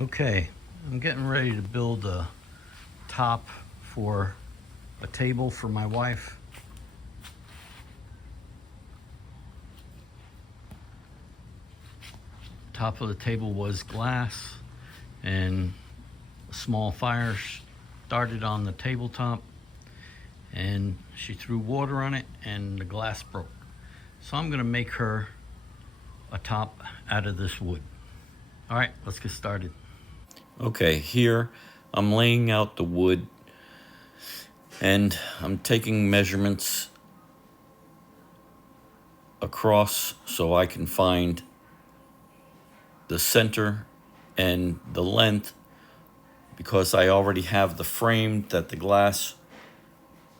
Okay, I'm getting ready to build a top for a table for my wife. Top of the table was glass, and a small fire started on the tabletop, and she threw water on it and the glass broke. So I'm gonna make her a top out of this wood. All right, let's get started. Okay, here I'm laying out the wood and I'm taking measurements across so I can find the center and the length, because I already have the frame that the glass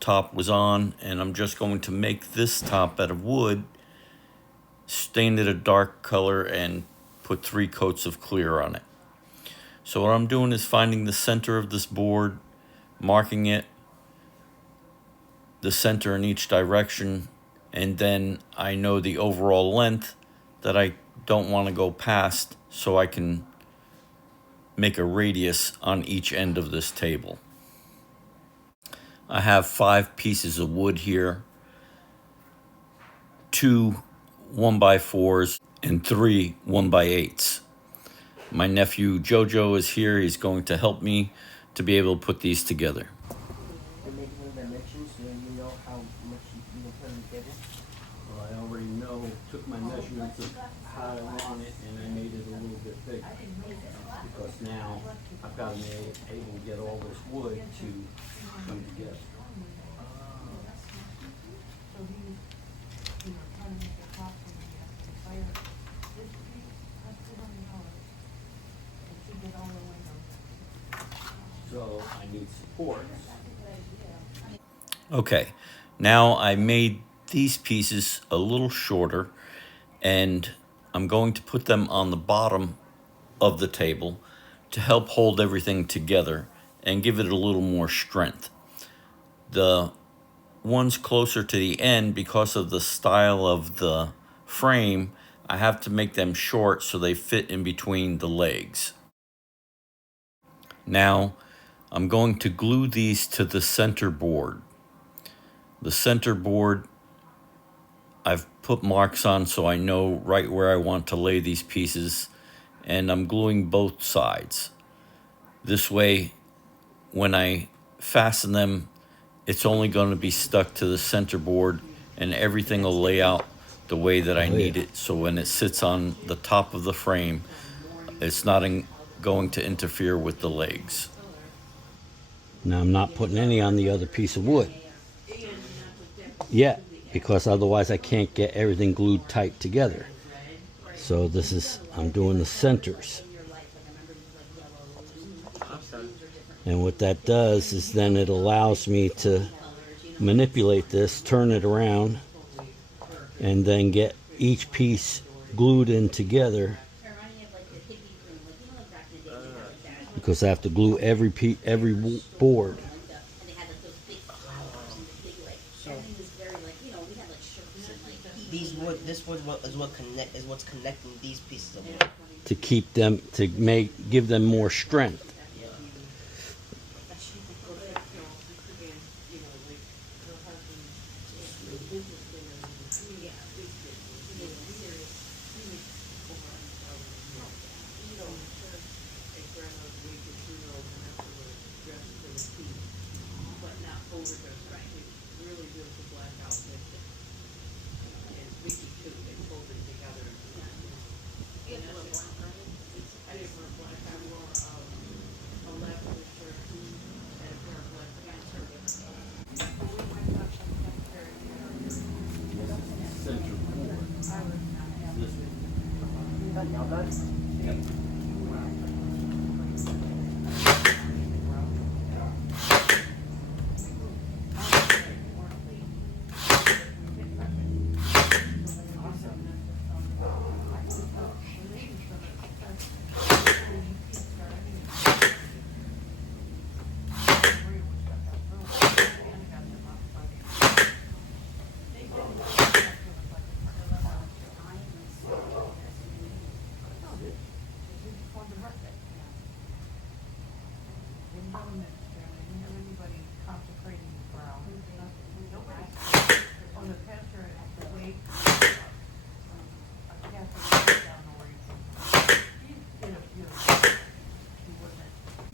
top was on, and I'm just going to make this top out of wood, stain it a dark color, and put 3 coats of clear on it. So what I'm doing is finding the center of this board, marking it, the center in each direction, and then I know the overall length that I don't want to go past, so I can make a radius on each end of this table. I have 5 pieces of wood here, 2 1x4s and 3 1x8s. My nephew Jojo is here. He's going to help me to be able to put these together. You're making the dimensions so you know how much you will put together? Well, I already took my measurements of how I want it, and I made it a little bit bigger, because now I've got to be able to get all this wood to come together. So I need supports. Okay, now I made these pieces a little shorter, and I'm going to put them on the bottom of the table to help hold everything together and give it a little more strength. The ones closer to the end, because of the style of the frame, I have to make them short so they fit in between the legs. Now I'm going to glue these to the center board. The center board I've put marks on so I know right where I want to lay these pieces, and I'm gluing both sides. This way, when I fasten them, it's only going to be stuck to the center board, and everything will lay out the way that I need it, so when it sits on the top of the frame, it's not going to interfere with the legs. Now I'm not putting any on the other piece of wood yet, because otherwise I can't get everything glued tight together. So I'm doing the centers. And what that does is then it allows me to manipulate this, turn it around, and then get each piece glued in together, because I have to glue every board. This wood is what's connecting these pieces of wood. To keep them, give them more strength.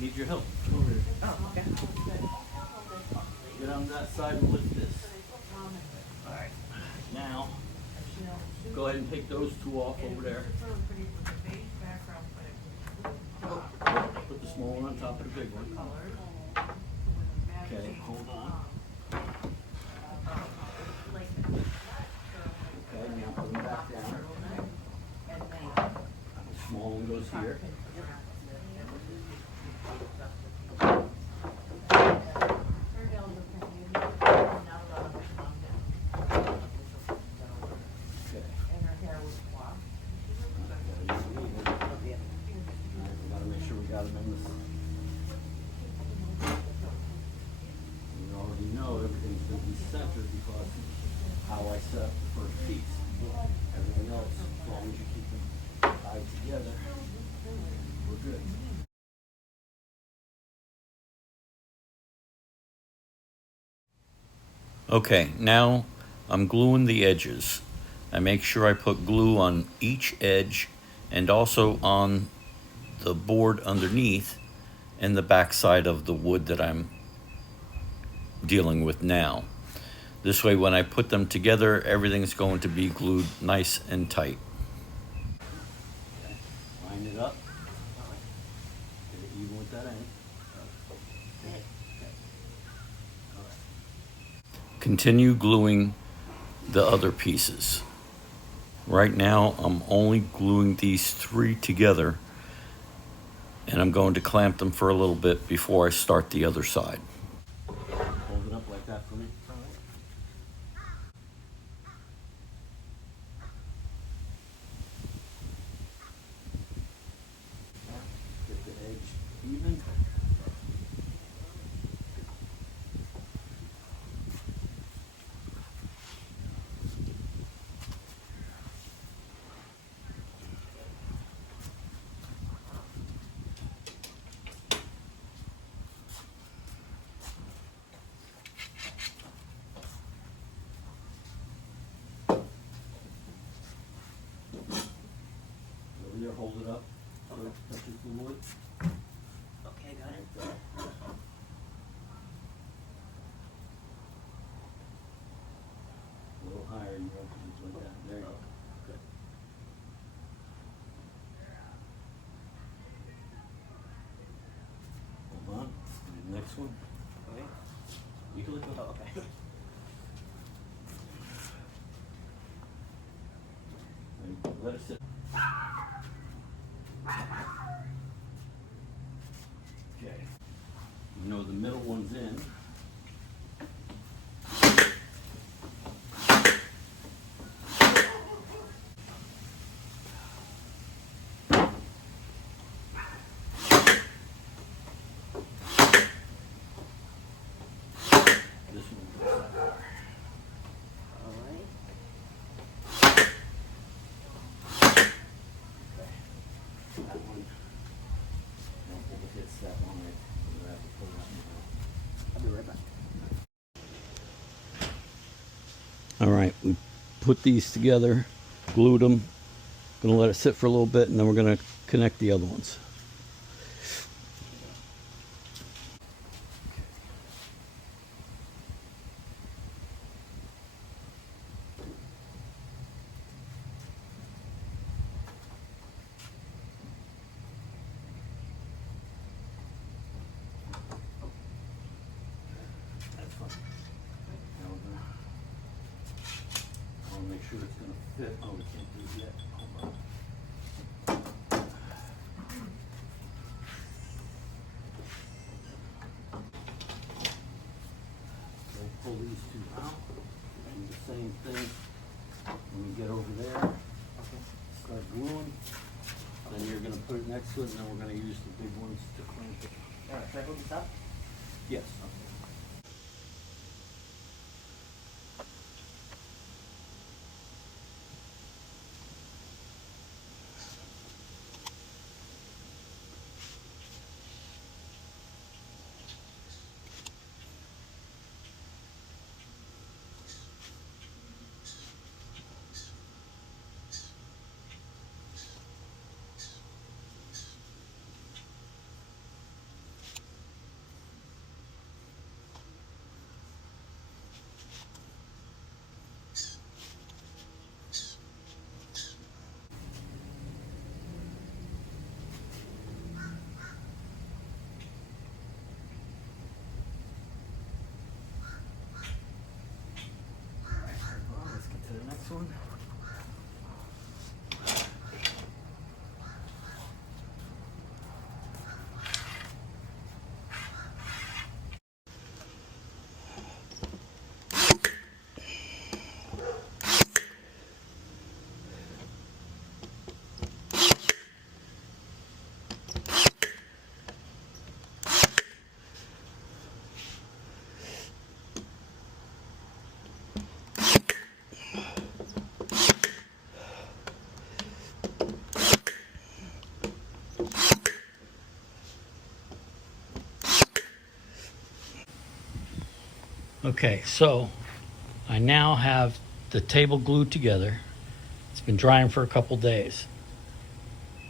Need your help. Oh, okay. Get on that side and lift this. Alright. Now, go ahead and take those two off over there. Put the small one on top of the big one. Okay, hold on. Okay, now put them back down. The small one goes here. Centered because how I set up the first piece. Everything else, as long as you keep them tied together, we're good. Okay, now I'm gluing the edges. I make sure I put glue on each edge and also on the board underneath and the back side of the wood that I'm dealing with now. This way, when I put them together, everything's going to be glued nice and tight. Okay. Line it up. Get it even with that end. Okay. All right. Continue gluing the other pieces. Right now, I'm only gluing these three together, and I'm going to clamp them for a little bit before I start the other side. Hold it up like that for me. Get the edge even. Over there, hold it up so it touches the wood. Okay, got it. Like that. A little higher, you know, because it's like that. There you go. Good. Hold on. Do the next one. Okay. You can lift it Oh, up. okay. Let it sit. Okay. You know the middle one's in. This one goes that far. All right. Okay. That one. I don't think it hits that one. We'll have to pull that one out. I'll be right back. All right, we put these together, glued them. Gonna let it sit for a little bit, and then we're gonna connect the other ones. That's fine. Now we're gonna, I wanna make sure it's gonna fit. Oh, we can't do it yet. Hold on. Okay, pull these two out. Do the same thing when we get over there. Okay. Start gluing. Then you're gonna put it next to it, and then we're gonna use the big ones to clamp it. All right. Should I hold this up? Yes. Okay, so I now have the table glued together. It's been drying for a couple days.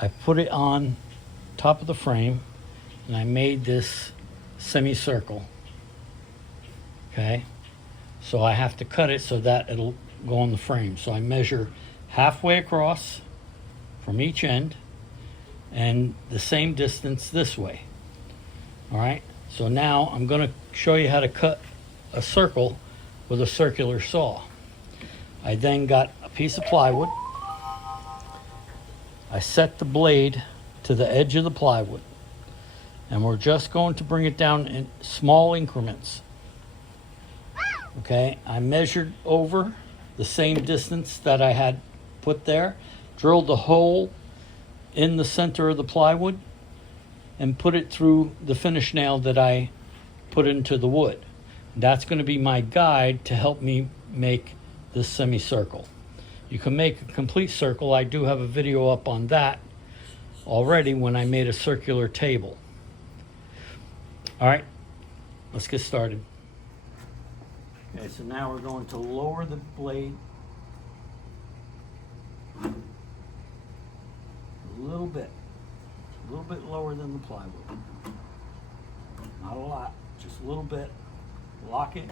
I put it on top of the frame and I made this semicircle. Okay, so I have to cut it so that it'll go on the frame. So I measure halfway across from each end and the same distance this way. All right, so now I'm going to show you how to cut a circle with a circular saw. I then got a piece of plywood. I set the blade to the edge of the plywood, and we're just going to bring it down in small increments. Okay, I measured over the same distance that I had put there, drilled a hole in the center of the plywood, and put it through the finish nail that I put into the wood. That's going to be my guide to help me make this semicircle. You can make a complete circle. I do have a video up on that already when I made a circular table. All right, let's get started. Okay, so now we're going to lower the blade a little bit lower than the plywood. Not a lot, just a little bit. Lock it.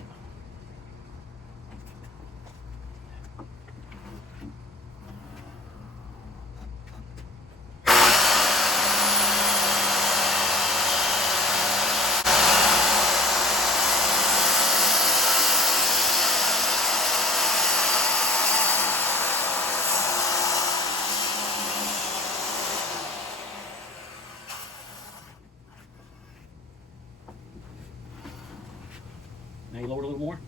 Now you lower it a little more.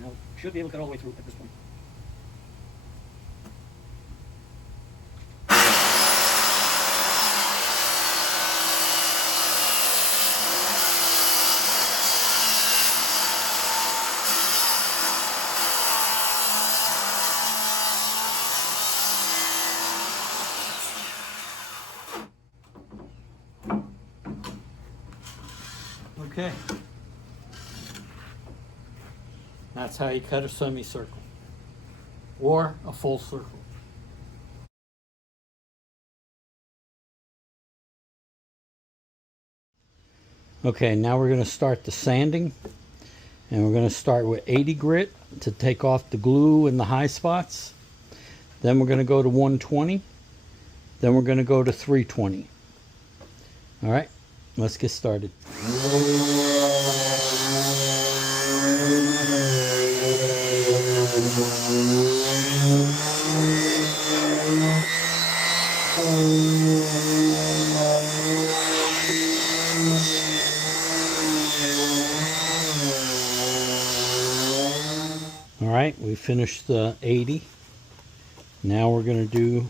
Now, should be able to cut all the way through at this point. Okay. That's how you cut a semicircle or a full circle. Okay, now we're going to start the sanding, and we're going to start with 80 grit to take off the glue and the high spots. Then we're going to go to 120. Then we're going to go to 320. All right, let's get started. All right, we finished the 80. Now we're going to do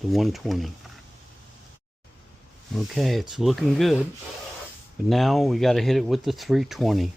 the 120. Okay, it's looking good, but now we got to hit it with the 320.